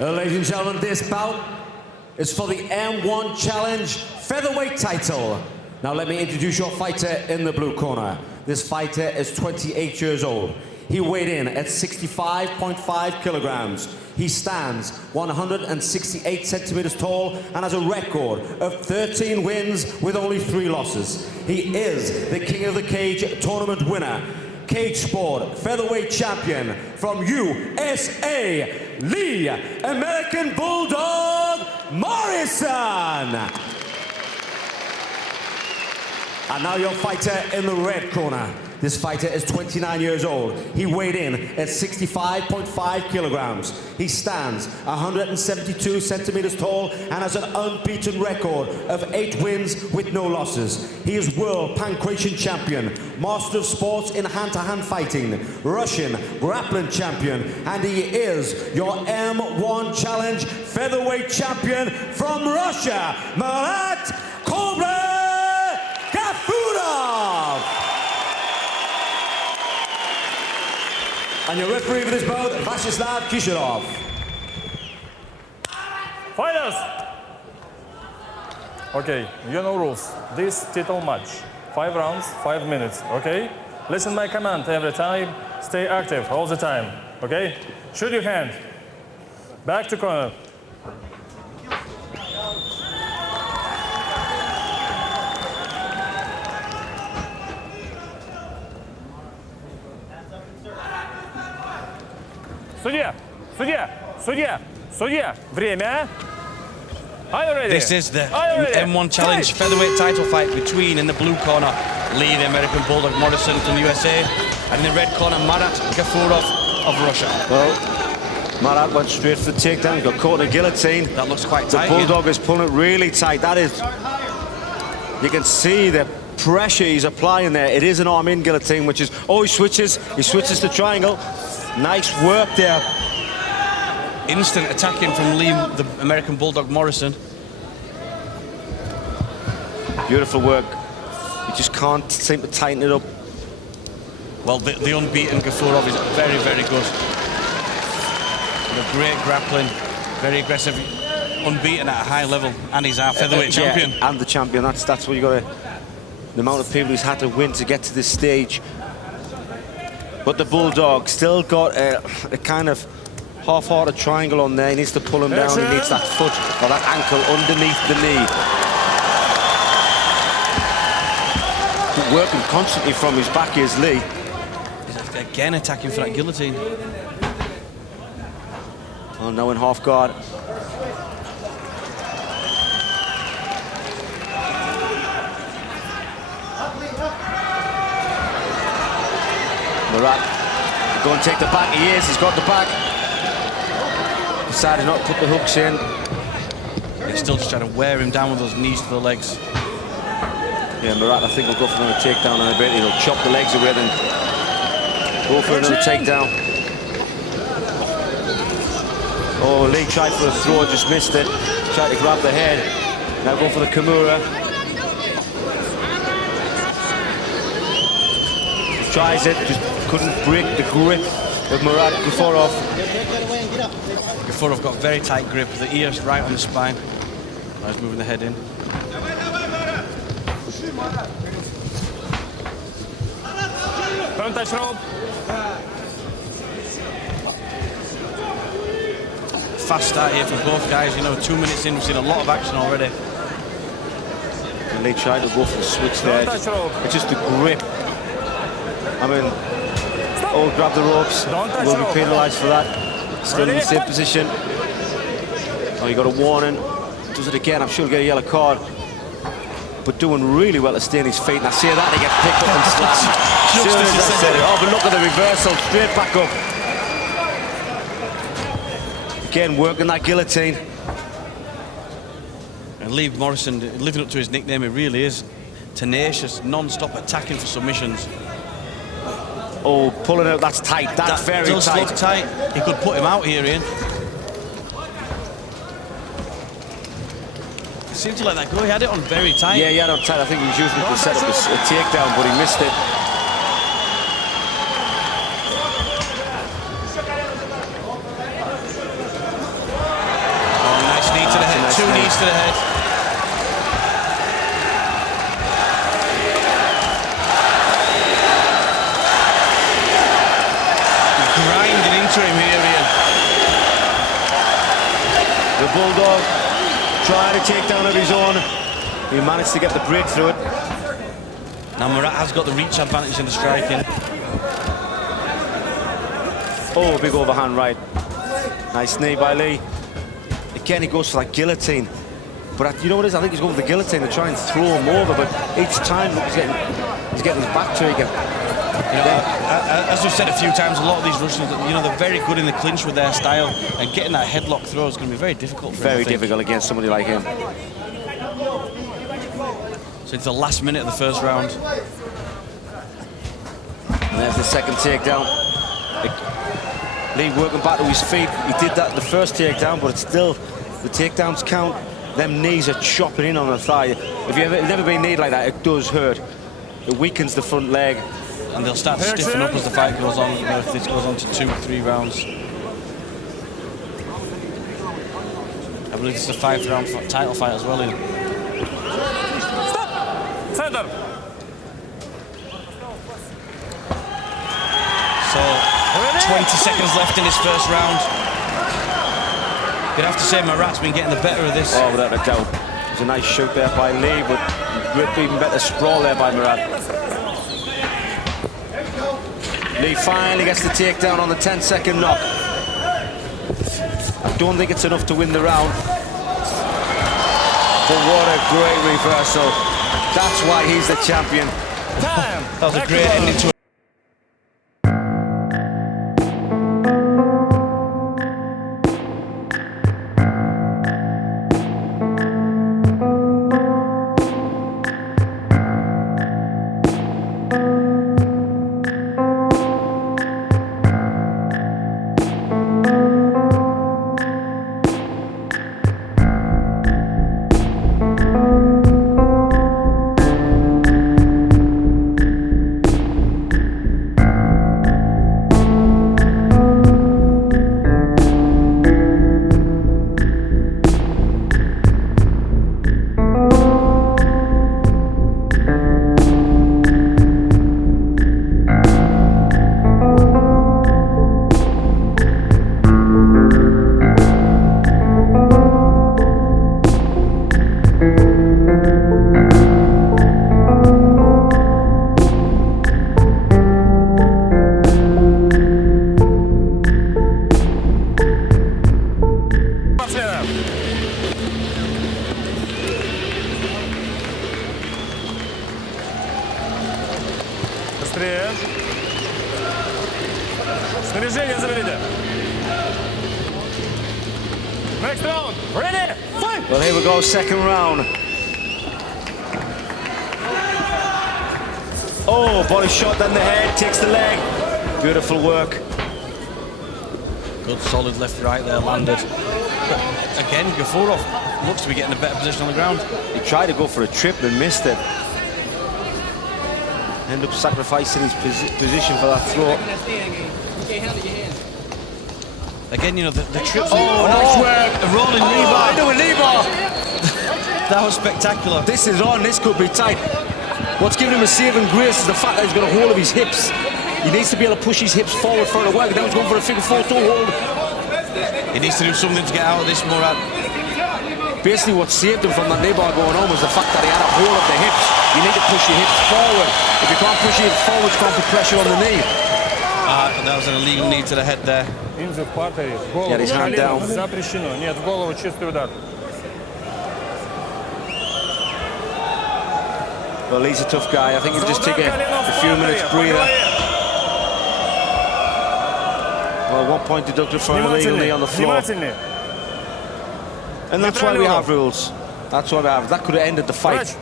Ladies and gentlemen, this bout is for the M1 Challenge featherweight title. Now let me introduce your fighter in the blue corner. This fighter is 28 years old. He weighed in at 65.5 kilograms. He stands 168 centimeters tall and has a record of 13 wins with only 3 losses. He is the King of the Cage tournament winner, Cage Sport featherweight champion from USA, Li American Bulldog Morrison. And now your fighter in the red corner. This fighter is 29 years old. He weighed in at 65.5 kilograms. He stands 172 centimeters tall and has an unbeaten record of 8 wins with no losses. He is world pancration champion, master of sports in hand-to-hand fighting, Russian grappling champion, and he is your M1 Challenge featherweight champion from Russia, Marat Gafurov. And your referee for this bout, Vyacheslav Kisharov. Fighters! Okay, you know rules. This title match. 5 rounds, 5 minutes, okay? Listen my command every time. Stay active all the time, okay? Shoot your hand. Back to corner. Судья! Судья! Судья! Судья! Время! Are you ready? This is the M1 Challenge featherweight title fight between, in the blue corner, Li, the American Bulldog Morrison from the USA, and in the red corner, Marat Gafurov of Russia. Well, Marat went straight for the takedown, got caught in a guillotine. That looks quite tight. The Bulldog is pulling it really tight. That is, you can see the pressure he's applying there. It is an arm-in guillotine, which is, oh, he switches to triangle. Nice work there. Instant attacking from Li, the American Bulldog Morrison. Beautiful work. You just can't seem to tighten it up. Well, the unbeaten Gafurov is very, very good. Great grappling, very aggressive, unbeaten at a high level, and he's our featherweight champion. And the champion. That's what you got to. The amount of people he's had to win to get to this stage. But the Bulldog still got a kind of half-hearted triangle on there. He needs to pull him down. He needs that foot or that ankle underneath the knee. Working constantly from his back is Li. He's again attacking for that guillotine. Oh, now in half guard. Marat, go and take the back. He is, he's got the back. Decided not to put the hooks in. He's still just trying to wear him down with those knees to the legs. Yeah, Marat, I think, will go for another takedown in a bit. He'll chop the legs away and go for another takedown. Oh, Li tried for a throw, just missed it. Tried to grab the head. Now go for the Kimura. Tries it, just couldn't break the grip of Marat Gafurov. Gafurov got very tight grip, the ears right on the spine. Now he's moving the head in. Don't touch rope. Fast start here for both guys. You know, 2 minutes in, we've seen a lot of action already. And they tried to go for the switch there. It's just the grip. I mean, oh, grab the ropes. Will be penalised for that. Still in the same position. Oh, you got a warning. Does it again. I'm sure he'll get a yellow card. But doing really well to stay on his feet. And I see that, he gets picked up and slammed. As soon as I said it. Oh, but look at the reversal. Straight back up. Again, working that guillotine. And Li Morrison, living up to his nickname, he really is tenacious, non-stop attacking for submissions. Oh, pulling out, that's tight. That's very tight. That does look tight. He could put him out here, Ian. He seemed to let that go. He had it on very tight. Yeah, he had it on tight. I think he was using it to set up a takedown, but he missed it. knees to the head. Grinding into him here, Ian. The Bulldog trying to take down of his own. He managed to get the breakthrough it. Now Marat has got the reach advantage in the striking. Oh, big overhand right. Nice knee by Lee. Again, he goes for that guillotine. But you know what it is? I think he's going for the guillotine to try and throw him over. But each time, look, he's getting his back to it again. You know, as we've said a few times, a lot of these Russians, you know, they're very good in the clinch with their style, and getting that headlock throw is going to be very difficult for him. Very difficult against somebody like him. So it's the last minute of the first round. And there's the second takedown. Lee working back to his feet. He did that the first takedown, but it's still, the takedowns count. Them knees are chopping in on the thigh. If you've never been kneed like that, it does hurt. It weakens the front leg. And they'll start to stiffen up as the fight goes on, you know, if this goes on to 2 or 3 rounds. I believe this is a 5-round title fight as well. Stop! Center! So, 20 seconds left in his first round. You'd have to say Marat's been getting the better of this. Oh, without a doubt. It was a nice shoot there by Lee, but even better sprawl there by Marat. Lee finally gets the takedown on the 10-second knock. I don't think it's enough to win the round. But what a great reversal. That's why he's the champion. That was a great ending to Next round. Ready? Fight! Well, here we go, second round. Oh, body shot, then the head, takes the leg. Beautiful work. Good, solid left, right there, landed. But again, Gafurov looks to be getting a better position on the ground. He tried to go for a trip and missed it. Ended up sacrificing his position for that throw. Again, you know, the trips. Oh, nice work. A rolling knee bar. Do a knee bar. That was spectacular. This is on, this could be tight. What's giving him a saving grace is the fact that he's got a hold of his hips. He needs to be able to push his hips forward for the work. Now he's going for a figure 4 toe hold. He needs to do something to get out of this, Marat. Basically, what saved him from that knee bar going on was the fact that he had a hold of the hips. You need to push your hips forward. If you can't push your hips forward, you can't put pressure on the knee. That was an illegal knee to the head there. Инзу в партере. Голову. Get his hand down. Запрещено. Нет, в голову чистый удар. Well, he's a tough guy. I think he'll just take a few minutes breather. Well, 1 point deducted for an illegal knee on the floor. And that's why we have rules. That's why we have. That could have ended the fight.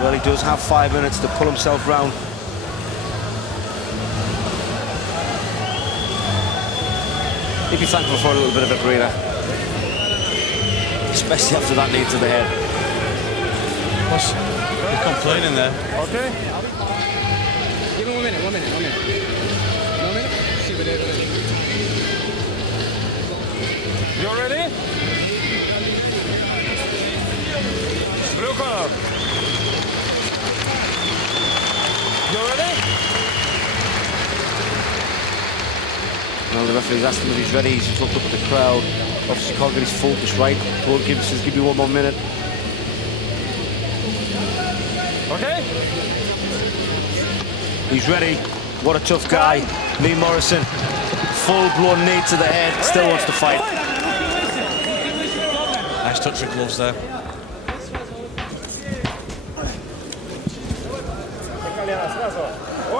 Well, he does have 5 minutes to pull himself round. He'd be thankful for a little bit of a breather. Especially after that knee to the head. Plus, he's complaining there. Okay. Give him 1 minute, 1 minute, 1 minute. 1 minute? See what it is. Well, the referee's asked him if he's ready. He's just looked up at the crowd. Obviously can't get his focus right. Says, give me 1 more minute. Okay. He's ready. What a tough guy. Li Morrison. Full-blown knee to the head. Still wants to fight. Nice touch of gloves there.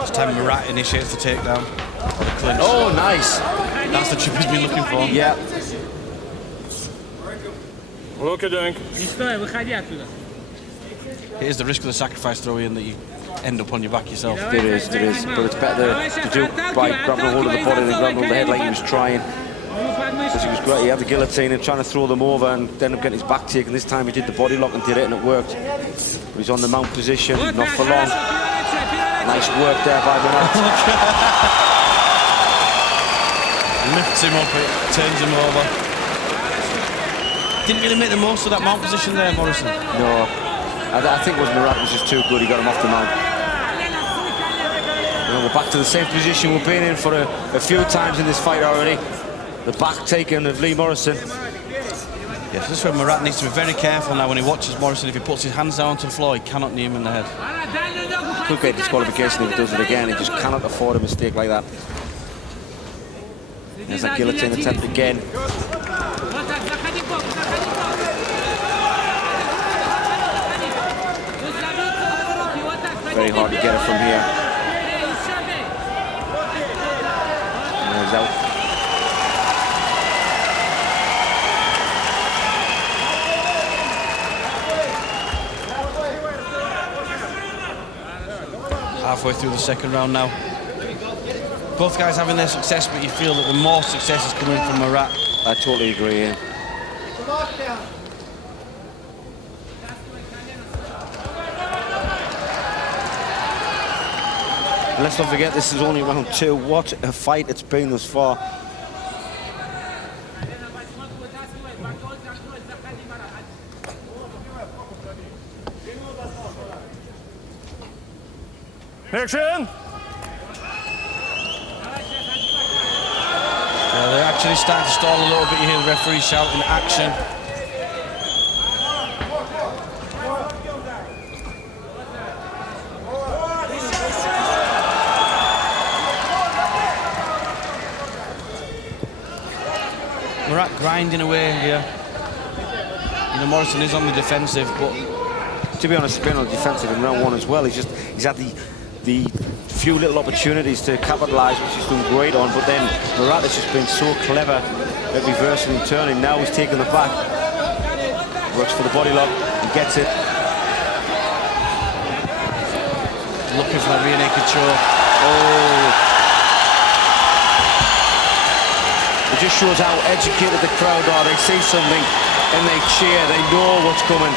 This time Marat initiates the takedown. Or the clinch. Oh, nice. That's the chip he's been looking for. Yeah. Look at dunk. It is the risk of the sacrifice throw-in that you end up on your back yourself. There is. But it's better to do by grabbing a hold of the body than grabbing hold of the head like he was trying. Because he was great. He had the guillotine and trying to throw them over and ended up getting his back taken. This time he did the body lock and did it and it worked. But he's on the mount position, not for long. Nice work there by Marat. Lifts him up, it turns him over. Didn't really make the most of that mount position there, Morrison. No. I think Marat was just too good. He got him off the mount. We're back to the same position we've been in for a few times in this fight already. The back taken of Li Morrison. Yes, this is where Marat needs to be very careful now when he watches Morrison. If he puts his hands down onto the floor, he cannot knee him in the head. Could get disqualification if he does it again. He just cannot afford a mistake like that. There's that guillotine attempt again. Very hard to get it from here. And he's out. Halfway through the second round now. Both guys having their success, but you feel that the more success is coming from Marat. I totally agree, yeah. Let's not forget, this is only round 2. What a fight it's been thus far. Action! They're actually starting to stall a little bit. You hear the referee shouting action. Marat grinding away here. You know, Morrison is on the defensive, but to be honest, he's been on the defensive in round 1 as well. He's had the few little opportunities to capitalise, which he's done great on, but then Marat has just been so clever at reversing and turning. Now he's taking the back. Works for the body lock, he gets it. Looking for that rear naked choke. It just shows how educated the crowd are. They see something and they cheer, they know what's coming.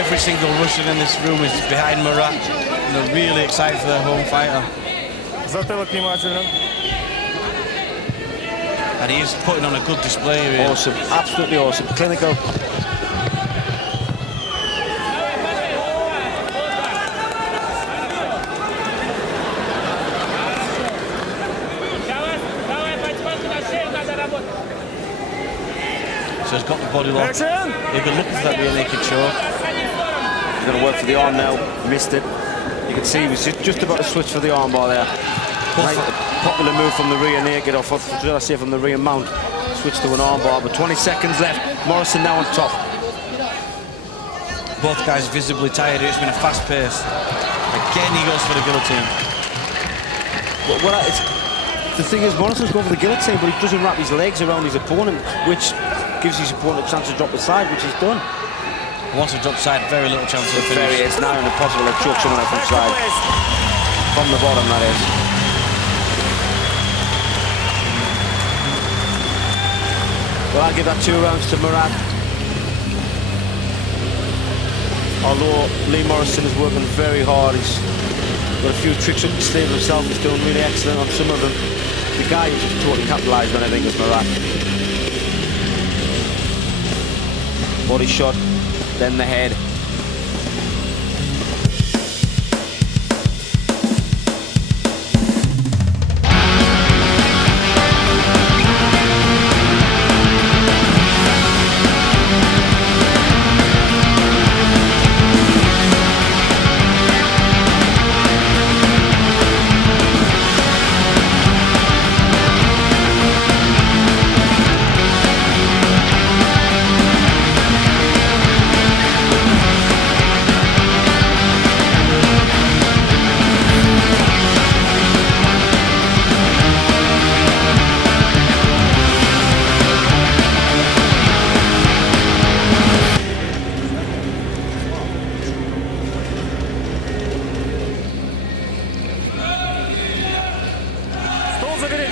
Every single Russian in this room is behind Marat. And they're really excited for their home fighter. And he is putting on a good display here. Awesome, absolutely awesome, clinical. So he's got the body lock. He's been looking for that rear naked choke. He's going to work for the arm now, missed it. You can see he was just about to switch for the armbar there. Right, popular move from the rear naked, or should I say from the rear mount. Switch to an armbar, but 20 seconds left. Morrison now on top. Both guys visibly tired. It's been a fast pace. Again, he goes for the guillotine. The thing is, Morrison's going for the guillotine, but he doesn't wrap his legs around his opponent, which gives his opponent a chance to drop the side, which he's done. Once he drops side, very little chance of finish. It's now impossible to choke someone out from side. From the bottom, that is. Well, I'll give that 2 rounds to Marat. Although Li Morrison is working very hard, he's got a few tricks up his sleeve himself. He's doing really excellent on some of them. The guy who's just totally capitalised on everything is Marat. Body shot, then the head.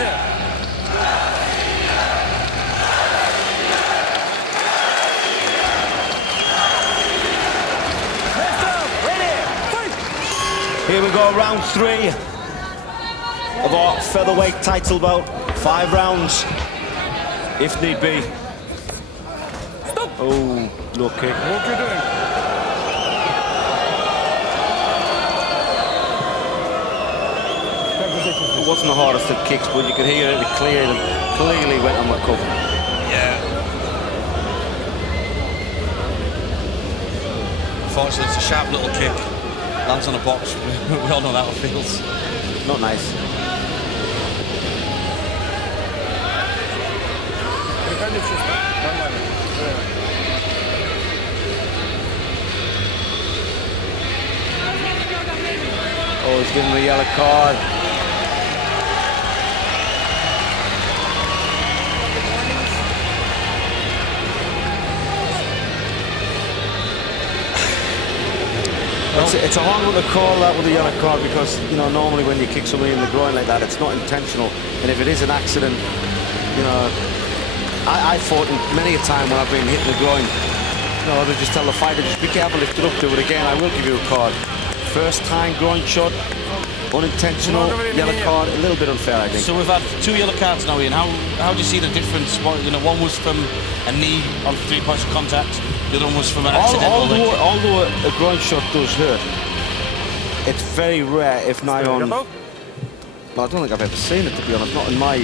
ready? Here we go, round 3 of our featherweight title bout. 5 rounds, if need be. Stop! Oh, no kick. What are you doing? It wasn't the hardest of kicks, but you could hear it clearly went on my cover. Yeah. Unfortunately, it's a sharp little kick. Lands on a box. We all know how it feels. Not nice. Oh, he's giving him a yellow card. It's a hard one to call that with a yellow card because, you know, normally when you kick somebody in the groin like that, it's not intentional. And if it is an accident, you know, I fought many a time when I've been hit in the groin. You know, they just tell the fighter, just be careful, lift it up, do it again, I will give you a card. First time groin shot, unintentional, yellow card, a little bit unfair, I think. So we've had 2 yellow cards now, Ian. How do you see the difference? You know, one was from a knee on 3 points of contact. The other one was from an accidental leg kick. Although a groin shot does hurt, it's very rare, if not on... Well, I don't think I've ever seen it, to be honest. Not in my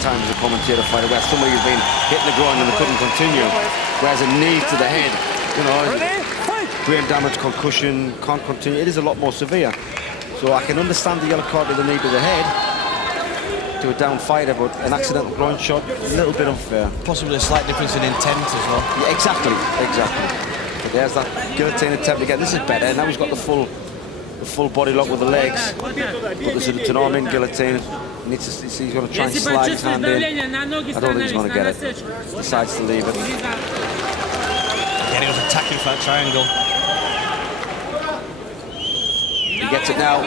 time as a commentator fighter, where somebody has been hit in the groin and they couldn't continue. Whereas a knee to the head, you know, brain damage, concussion, can't continue. It is a lot more severe. So I can understand the yellow card to the knee to the head, to a down fighter, but an accidental groin shot, a little bit unfair. Possibly a slight difference in intent as well. Yeah, exactly. But there's that guillotine attempt again. This is better. Now he's got the full body lock with the legs. But there's an arm in guillotine. He's going to try and slide his hand in. I don't think he's going to get it. Decides to leave it. Yeah, he was attacking for that triangle. He gets it now.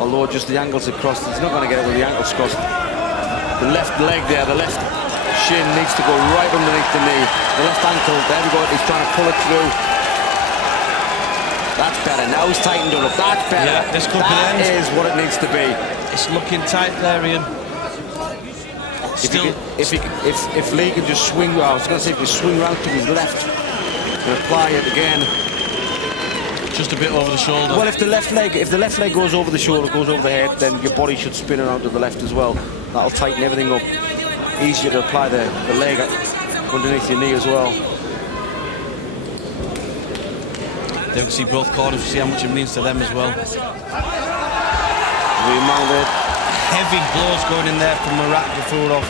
Although just the angles are crossed, he's not going to get it with the ankles crossed. The left leg there, the left shin needs to go right underneath the knee. The left ankle, there we go, he's trying to pull it through. That's better, now he's tightened it up, that's better. Yeah, this could be the end. That is what it needs to be. It's looking tight there, Ian. Still, if Lee can just swing, I was going to say, if he swing round to his left and apply it again. Just a bit over the shoulder. Well, if the left leg goes over the shoulder, goes over the head, then your body should spin around to the left as well. That'll tighten everything up. Easier to apply the leg underneath your knee as well. They can see both corners, see how much it means to them as well. Remounted. Heavy blows going in there from Marat Gafurov.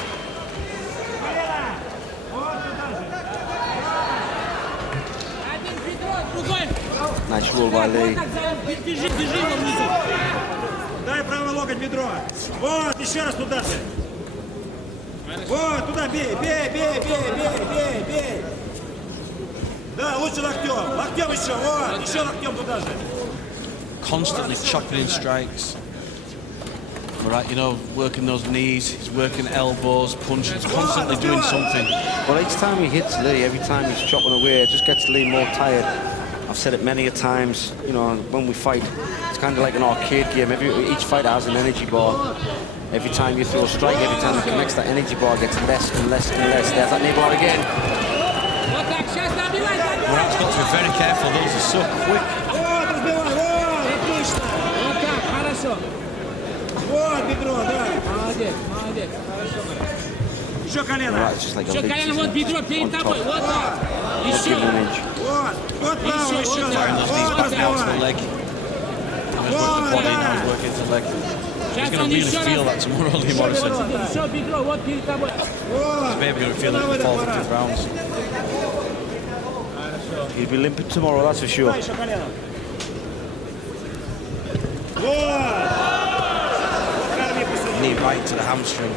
Nice roll by Lee. Дай правый локоть бедро. Вот, еще раз туда же. Вот, туда бей, бей, бей, бей, бей, бей, бей. Да, лучше локтем. Локтем еще, вот, еще локтем туда же. Constantly chopping in strikes. Marat, you know, working those knees, he's working elbows, punches, constantly doing something. Well, each time he hits Lee, every time he's chopping away, it just gets Lee more tired. I've said it many a times, you know, when we fight, it's kind of like an arcade game. Each fighter has an energy bar. Every time you throw a strike, every time he connects, that energy bar gets less and less and less. There's that knee bar again. Marat's got to be very careful, those are so quick. Вот, бедро, да. Молодец, молодец. Еще колено. Right, it's just like еще колено, вот бедро перед тобой, вот так. Еще. Вот право, еще. Firing those knees back now to the leg. Now he's working the body, now he's working the leg. He's going to really feel that tomorrow, Li Morrison. Еще бедро, вот перед тобой. He's maybe going to feel it in the fall of 2 rounds. He'll be limping tomorrow, that's for sure. Knee right to the hamstring.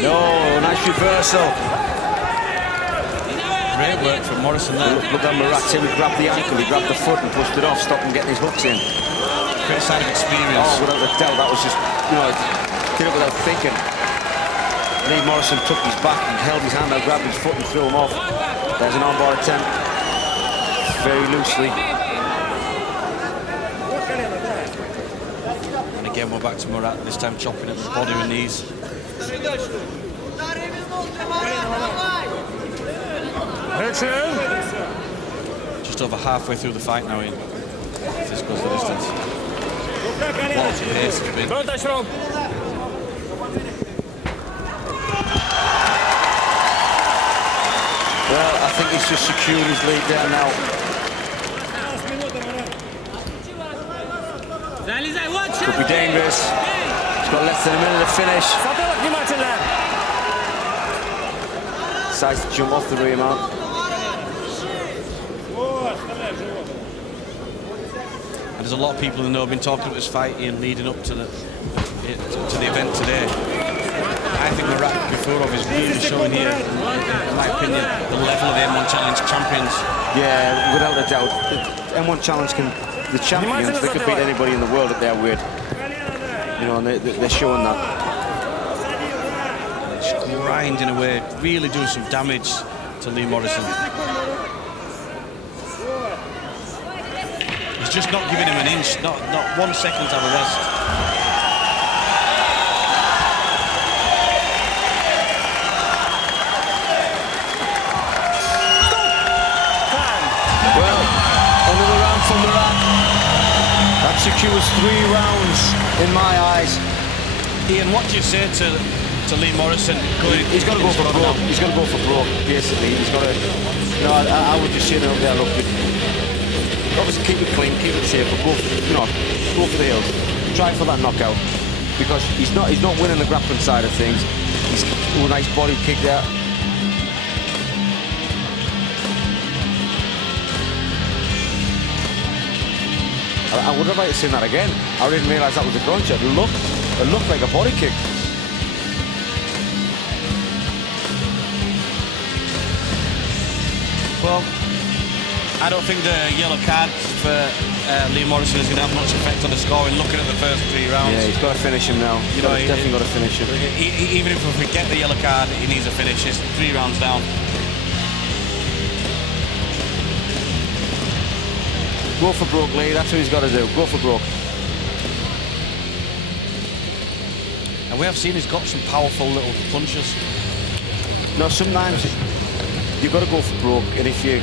No, nice reversal. Great work from Morrison there. Look at Marat, he grabbed the ankle, he grabbed the foot and pushed it off, stopped him getting his hooks in. Great sign of experience. Oh, without a doubt, that was just, you know, did it without thinking. Li Morrison took his back and held his hand out, grabbed his foot and threw him off. There's an on-board attempt, very loosely. And again, we're back to Marat, this time chopping at the body and knees. Just over halfway through the fight now, Ian. If this goes the distance. What a pace it's been. Well, I think he's just secured his lead there now. Could be dangerous. He's got less than a minute to finish. Decides to jump off the rear mount. And there's a lot of people who know have been talking about this fight, Ian, leading up to the event today. I think Marat Gafurov is really showing here, in my opinion, the level of the M1 Challenge champions. Yeah, without a doubt. The M1 Challenge the champions, they could beat anybody in the world at their weight. You know, and they're showing that. Just grinding away, really doing some damage to Li Morrison. He's just not giving him an inch, not 1 second to have a rest. Well, another round for Marat. That secures 3 rounds in my eyes. Ian, what do you say to Li Morrison? He's got to go for broke. He's got to go for broke, basically. He's got to, you know, I would just say up there, look, obviously keep it clean, keep it safe, but go for, you know, go for the hills. Try for that knockout, because he's not winning the grappling side of things. He's a nice body kick there. I would have liked to see that again. I didn't realise that was a groin shot. It looked like a body kick. Well, I don't think the yellow card for Li Morrison is going to have much effect on the scoring. Looking at the first 3 rounds, Yeah, he's got to finish him now. He's definitely got to finish him. Even if we get the yellow card, he needs a finish. It's 3 rounds down. Go for broke, Lee. That's what he's got to do. Go for broke. And we have seen he's got some powerful little punches. No, sometimes you've got to go for broke, and if you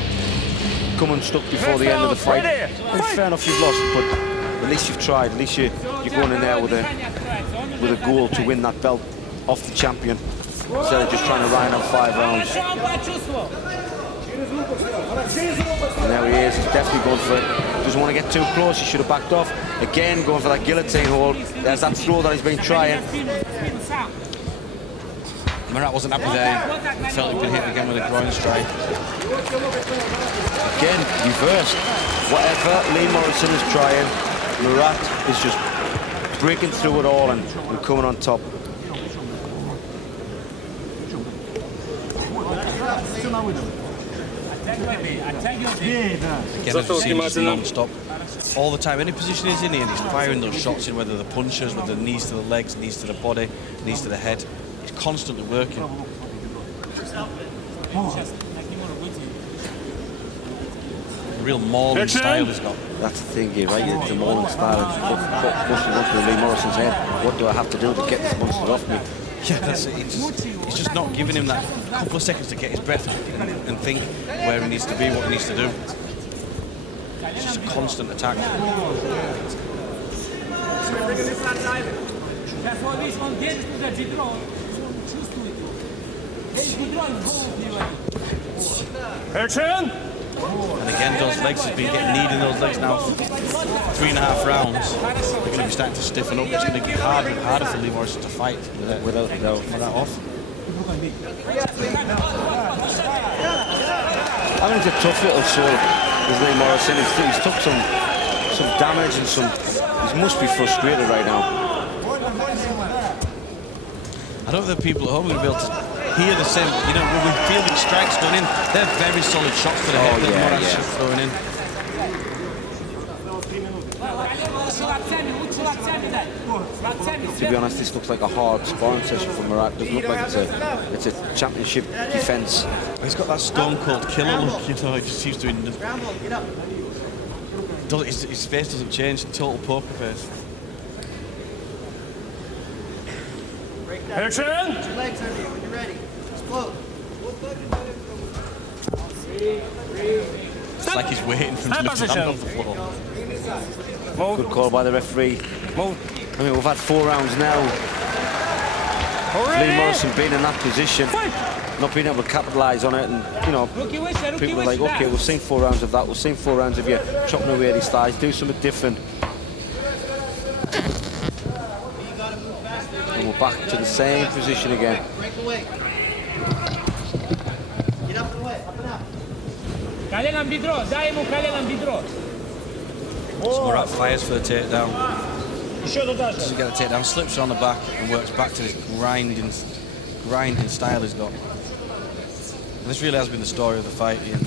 come unstuck before the end of the fight, then fair enough, you've lost, but at least you've tried. At least you're going in there with a goal to win that belt off the champion, instead of just trying to ride out 5 rounds. And there he is. He's definitely going for it. Doesn't want to get too close. He should have backed off. Again, going for that guillotine hold. There's that throw that he's been trying. Marat wasn't happy there. He felt he'd been hit again with a groin strike. Again, reversed. Whatever Li Morrison is trying, Marat is just breaking through it all and coming on top. Again, as we've seen, he's non-stop. All the time, any position he's in, he's firing those shots in, whether the punches, whether the knees to the legs, knees to the body, knees to the head. He's constantly working. A real mauling style he's got. That's the thing here, right? It's the mauling style. Pushing onto Li Morrison's head. What do I have to do to get this monster off me? Yeah, that's it. He's just not giving him that couple of seconds to get his breath and think where he needs to be, what he needs to do. It's just a constant attack. Action! And again, those legs, he's been getting kneed in those legs now for 3.5 rounds. They're going to be starting to stiffen up. It's going to get harder and harder for Li Morrison to fight without a doubt. With that off. I mean, it's a tough little soul, is Li Morrison. He's took some damage and he must be frustrated right now. I don't think people at home will be able to Here the same, you know, when we feel these strikes going in, they're very solid shots to the head that Marat's throwing in. To be honest, this looks like a hard sparring session for Marat. It doesn't look like it's a championship defence. He's got that stone cold killer look, you know, he just seems to be... His face doesn't change, total poker face. Action! Put your legs under you when you're ready. Explode. It's like he's waiting for him to lift his hand off the floor. Move. Good call by the referee. Move. I mean, we've had 4 rounds now. Li Morrison being in that position, not being able to capitalise on it, and you know, people are like, okay, we've seen 4 rounds of that, we've seen 4 rounds of you chopping away these thighs, do something different. And we're back to the same position again. Break away. Get up and away. Up and out. Коленом бедро, дай ему коленом бедро. So Marat fires for the takedown. Еще туда же. Doesn't get the takedown, slips her on the back and works back to this grinding style he's got. And this really has been the story of the fight, Ian.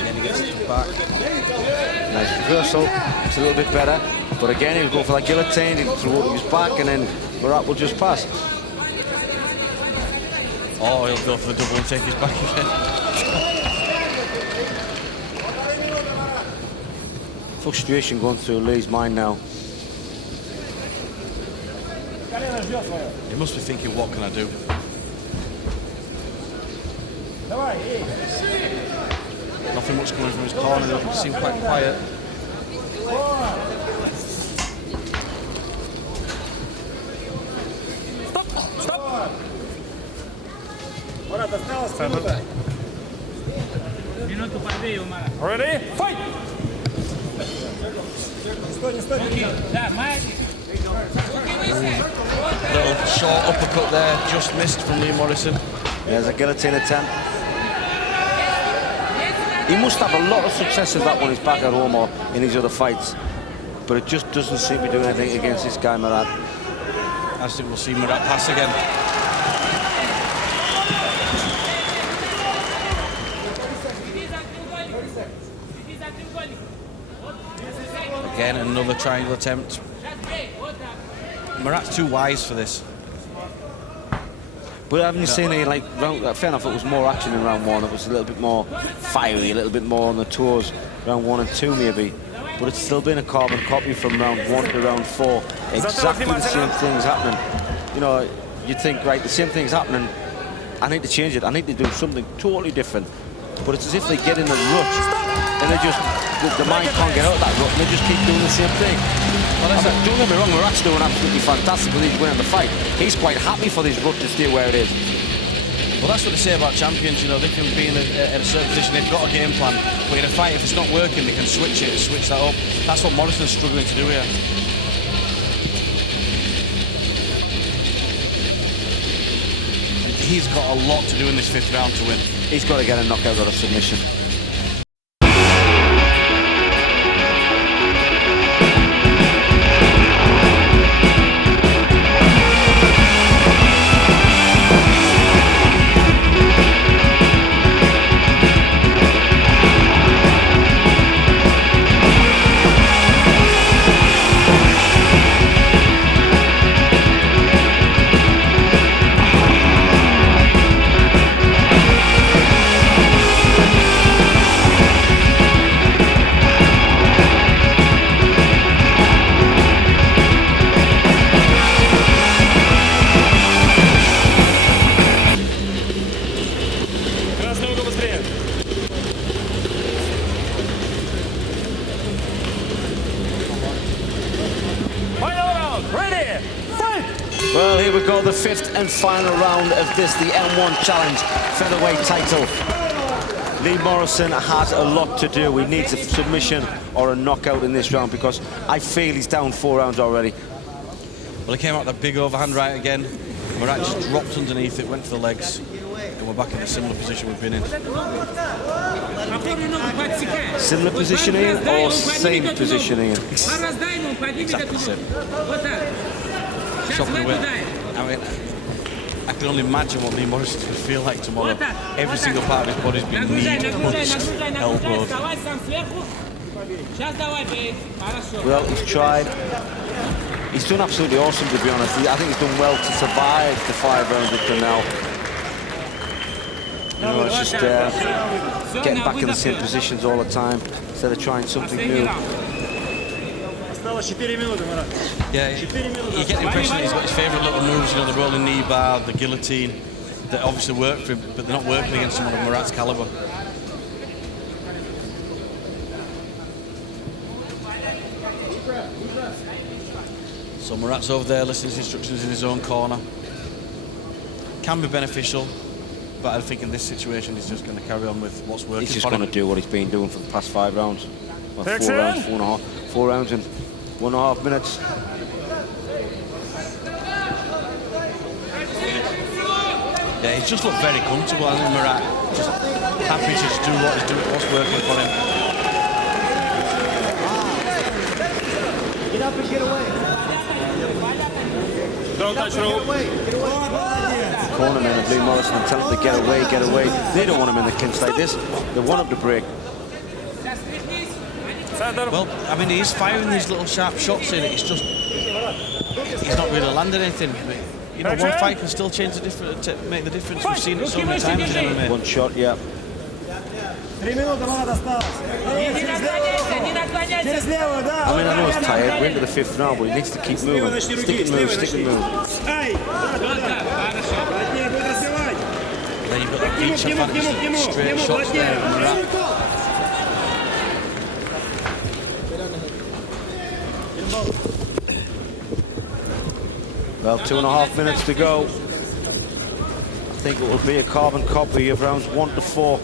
Again, he gets to the back. Nice reversal, it's a little bit better, but again he'll go for that guillotine, he'll throw it his back, and then Marat will just pass. Oh, he'll go for the double and take his back again. Frustration going through Li's mind now. He must be thinking, what can I do? Nothing much coming from his corner, he seemed quite quiet. Stop! Марат, осталось минута. Минуту побей его, Марат. Ready? Fight! Не стой. Да, Марат. Little short uppercut there, just missed from Li Morrison. There's a guillotine attempt. He must have a lot of success with that when he's back at home or in his other fights. But it just doesn't seem to be doing anything against this guy, Marat. I think we'll see Marat pass again. Again, another triangle attempt. Marat's too wise for this. But haven't you seen any, like, fair enough, it was more action in round 1. It was a little bit more fiery, a little bit more on the toes, round 1 and 2 maybe. But it's still been a carbon copy from round 1 to round 4. Exactly the same things happening. You know, you'd think, right, the same thing's happening. I need to change it. I need to do something totally different. But it's as if they get in a rut and they just, the mind can't get out of that rut and they just keep doing the same thing. Well, don't get me wrong, Marat's doing absolutely fantastic with he's winning the fight. He's quite happy for this rut to stay where it is. Well, that's what they say about champions, you know, they can be in a certain position, they've got a game plan, but in a fight, if it's not working, they can switch it, switch that up. That's what Morrison's struggling to do here. And he's got a lot to do in this 5th round to win. He's got to get a knockout or a submission. Well, here we go, the 5th and final round of this, the M1 Challenge featherweight title. Li Morrison has a lot to do. He needs a submission or a knockout in this round because I feel he's down 4 rounds already. Well, he came out with a big overhand right again. Marat just dropped underneath it, went for the legs, and we're back in a similar position we've been in. Similar positioning or same positioning? Exactly the same. chopping away. I mean, I can only imagine what Li Morrison would feel like tomorrow. Every single part of his body's been kneed, punched, elbowed. Well, he's tried. He's done absolutely awesome, to be honest. I think he's done well to survive the 5 rounds up to now. You know, it's just getting back in the same positions all the time instead of trying something new. Yeah, you get the impression that he's got his favourite little moves, you know, the rolling knee bar, the guillotine, that obviously work for him, but they're not working against someone of Marat's calibre. So Marat's over there listening to instructions in his own corner. Can be beneficial, but I think in this situation he's just going to carry on with what's working. He's just going to do what he's been doing for the past 5 rounds. Well, 4 rounds, 4.5. 4 rounds in 1.5 minutes. Yeah, he's just looked very comfortable, hasn't he, Marat? Just happy to just do what he's doing, what's working for him. Get up and get away. Don't touch rope. Cornermen of Li Morrison and tell him to get away, get away. They don't want him in the clinch like this. They want him to break. Well, I mean, he's firing these little sharp shots in. It's just he's not really landed anything. You know, one fight can still change the make the difference. We've seen it so many times in MMA. One shot, yeah. 3 минуты, Марат, осталось. I mean, I know he's tired. We're into the 5th round, but he needs to keep moving. Stick and move, stick and move. Ай! Противник будет развивать. Then you've got the reach advantage, straight shots there from Marat. Well, 2.5 minutes to go. I think it will be a carbon copy of rounds 1 to 4.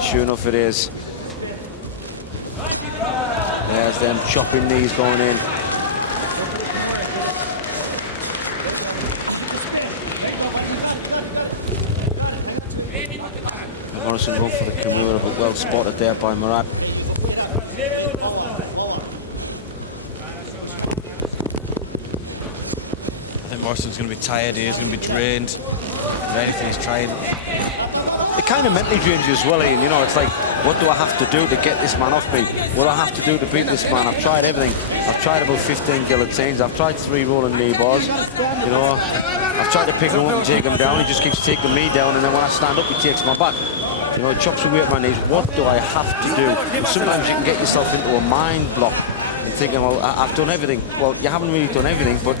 Sure enough it is. There's them chopping knees going in. Morrison going for the Kimura, but well spotted there by Marat. I think Morrison's going to be tired here, he's going to be drained. Anything he's trying. It kind of mentally drains you as well, Ian. You know, it's like, what do I have to do to get this man off me? What do I have to do to beat this man? I've tried everything. I've tried about 15 guillotines. I've tried 3 rolling knee bars. You know, I've tried to pick him up and take him down. He just keeps taking me down, and then when I stand up, he takes my back. You know, he chops away at my knees. What do I have to do? And sometimes you can get yourself into a mind block and thinking, well, I've done everything. Well, you haven't really done everything, but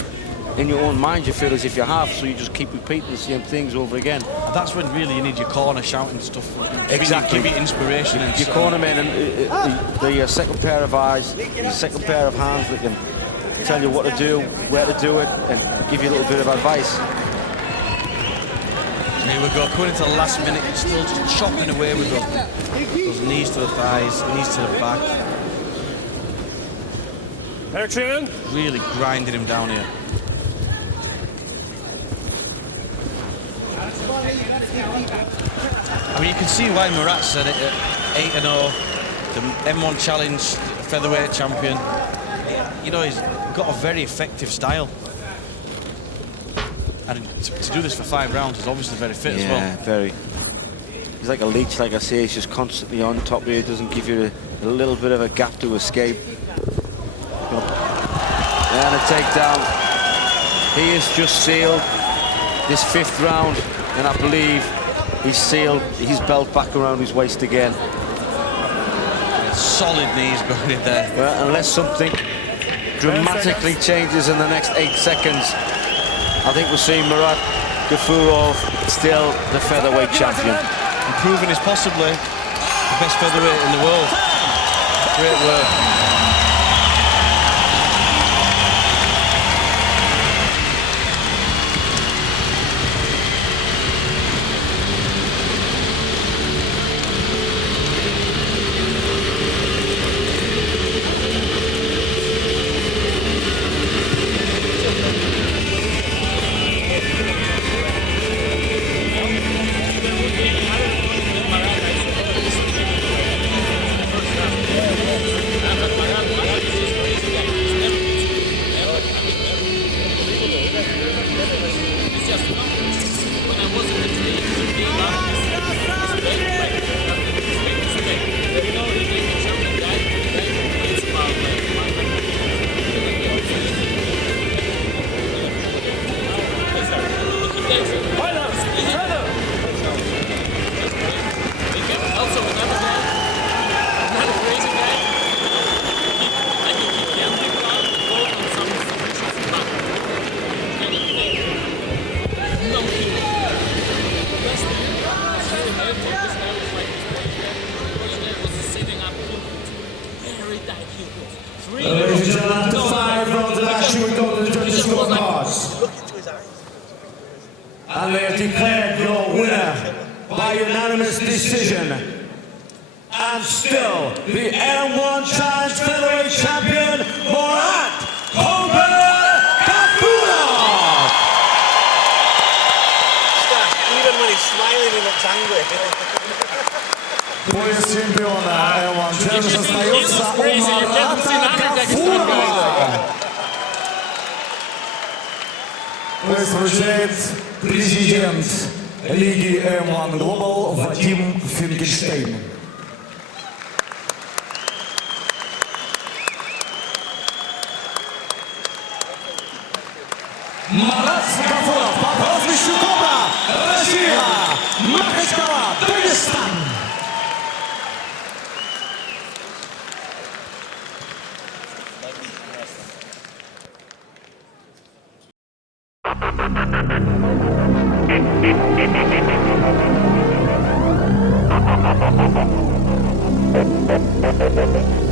in your own mind you feel as if you have, so you just keep repeating the same things over again. And that's when really you need your corner shouting stuff. Exactly. Give you inspiration. And your cornermen and the second pair of eyes, the second pair of hands that can tell you what to do, where to do it, and give you a little bit of advice. Here we go, going into the last minute, still just chopping away with those knees to the thighs, knees to the back. Action! Really grinding him down here. I mean, you can see why Marat said it at 8-0, the M1 challenge, featherweight champion. You know, he's got a very effective style. And to do this for 5 rounds is obviously very fit as well. Yeah, very. He's like a leech, like I say. He's just constantly on top of you. It doesn't give you a little bit of a gap to escape. And a takedown. He has just sealed this 5th round, and I believe he's sealed his belt back around his waist again. Solid knees going in there. Well, unless something dramatically changes in the next 8 seconds, I think we'll see Marat Gafurov still the featherweight champion. Improving is possibly the best featherweight in the world. Great work. And they have declared your winner by unanimous decision. And still, the M1 Challenge Featherweight Champion, Marat Gafurov! Even when he's smiling, he looks angry. Пояс чемпиона M1 Challenge остается у Марата Гафурова. Пояс вручает президент Лиги M1 Global Вадим Финкельштейн. Марат Гафуров по прозвищу Кобра, Россия, Махачкала, Дагестан. Thank you.